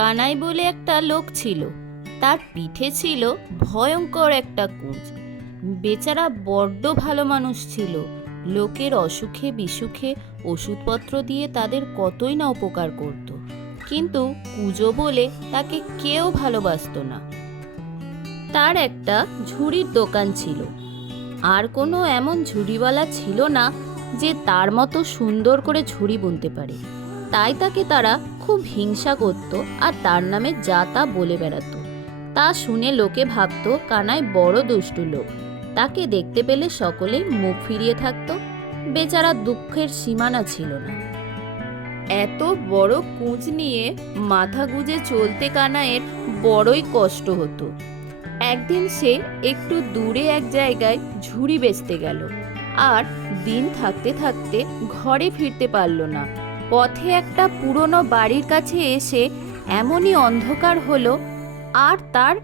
কানাই বলে একটা লোক ছিল। তার পিঠে ছিল ভয়ঙ্কর একটা কুঁজ। বেচারা বড্ড ভালো মানুষ ছিল। লোকের অসুখে বিসুখে ওষুধপত্র দিয়ে তাদের কতই না উপকার করত, কিন্তু কুঁজো বলে তাকে কেউ ভালোবাসতো না। তার একটা ঝুড়ির দোকান ছিল। আর কোনো এমন ঝুড়িওয়ালা ছিল না যে তার মতো সুন্দর করে ঝুড়ি বুনতে পারে। তাই তাকে তারা খুব হিংসা করত আর তার নামে যা তা বলে বেড়াতো। তা শুনে লোকে ভাবতো কানাই বড় দুষ্টু লোক। তাকে দেখতে পেলে সকলেই মুখ ফিরিয়ে থাকতো। বেচারা দুঃখের সীমানা ছিল না। এত বড় কুঁজ নিয়ে মাথা গুঁজে চলতে কানাইয়ের বড়ই কষ্ট হতো। একদিন সে একটু দূরে এক জায়গায় ঝুড়ি বেচতে গেল, আর দিন থাকতে থাকতে ঘরে ফিরতে পারল না। পথে একটা পুরনো বাড়ির কাছে এসে এমনই অন্ধকার হলো, আর তার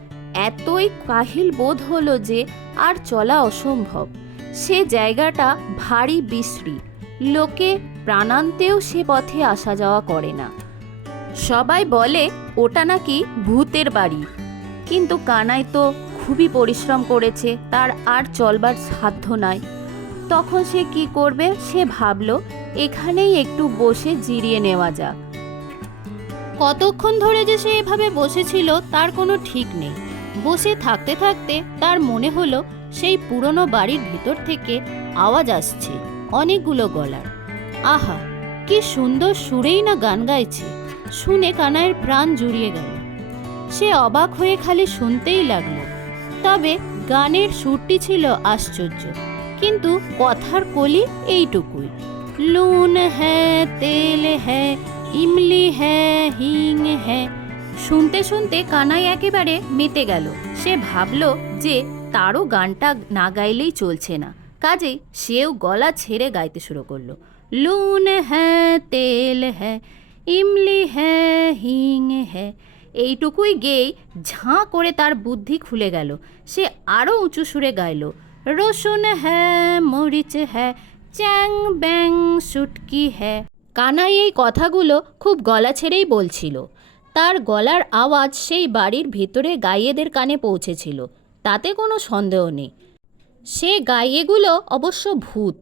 এতই কাহিল বোধ হলো যে আর চলা অসম্ভব। সে জায়গাটা ভারী বিশ্রী। লোকে প্রাণান্তেও সে পথে আসা যাওয়া করে না। সবাই বলে ওটা নাকি ভূতের বাড়ি। কিন্তু কানাই তো খুবই পরিশ্রম করেছে, তার আর চলবার সাধ্য নাই। তখন সে কি করবে? সে ভাবল এখানেই একটু বসে জিরিয়ে নেওয়া যাক। কতক্ষণ ধরে যে সে এভাবে বসেছিল তার কোনো ঠিক নেই। বসে থাকতে থাকতে তার মনে হলো সেই পুরনো বাড়ির ভিতর থেকে আওয়াজ আসছে, অনেকগুলো গলার। আহা, কি সুন্দর সুরেই না গান গাইছে! শুনে কানাইয়ের প্রাণ জুড়িয়ে গেল। সে অবাক হয়ে খালি শুনতেই লাগলো। তবে গানের সুরটি ছিল আশ্চর্য, কিন্তু কথার কলি এইটুকুই, লুন হ্যাঁ তেল হ্যাঁ ইমলি হ্যাঁ হিং হ্যাঁ। শুনতে শুনতে কানাই একেবারে মেতে গেল। সে ভাবল যে তারও গানটা না গাইলেই চলছে না, কাজেই সেও গলা ছেড়ে গাইতে শুরু করলো। লুন হ্যাঁ তেল হ্যাঁ ইমলি হ্যাঁ হিং হ্যাঁ। এইটুকুই গেয়েই ঝাঁ করে তার বুদ্ধি খুলে গেল। সে আরও উঁচু সুরে গাইল, রসুন হ্যাঁ মরিচ হ্যাঁ চ্যাং ব্যাং সুটকি হ্যাঁ। কানাই এই কথাগুলো খুব গলা ছেড়েই বলছিল। তার গলার আওয়াজ সেই বাড়ির ভিতরে গাইয়েদের কানে পৌঁছেছিল, তাতে কোনো সন্দেহ নেই। সে গাইয়েগুলো অবশ্য ভূত।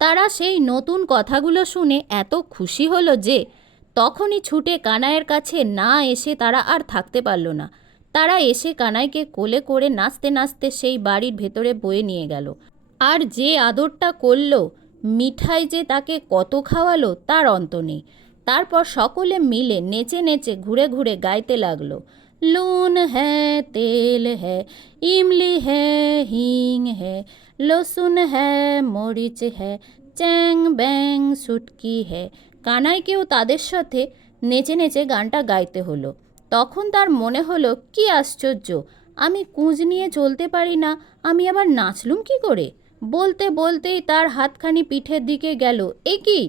তারা সেই নতুন কথাগুলো শুনে এত খুশি হলো যে তখনই ছুটে কানাইয়ের কাছে না এসে তারা আর থাকতে পারল না। তারা এসে কানাইকে কোলে করে নাচতে নাচতে সেই বাড়ির ভেতরে বয়ে নিয়ে গেল। আর যে আদরটা করল, মিঠাই যে তাকে কত খাওয়ালো তার অন্ত নেই। তারপর সকলে মিলে নেচে নেচে ঘুরে ঘুরে গাইতে লাগলো, লুন হ্যাঁ তেল হ্যাঁ ইমলি হ্যাঁ হিং হ্যাঁ লসুন হ্যাঁ মরিচ হ্যাঁ চ্যাং ব্যাং সুটকি হ্যাঁ। কানাইকেও তাদের সাথে নেচে নেচে গানটা গাইতে হলো। তখন তার মনে হলো, কি আশ্চর্য, আমি কুঁজ নিয়ে চলতে পারি না, আমি আবার নাচলুম কি করে? বলতে বলতেই তার হাতখানি পিঠের দিকে গেল। এ কি,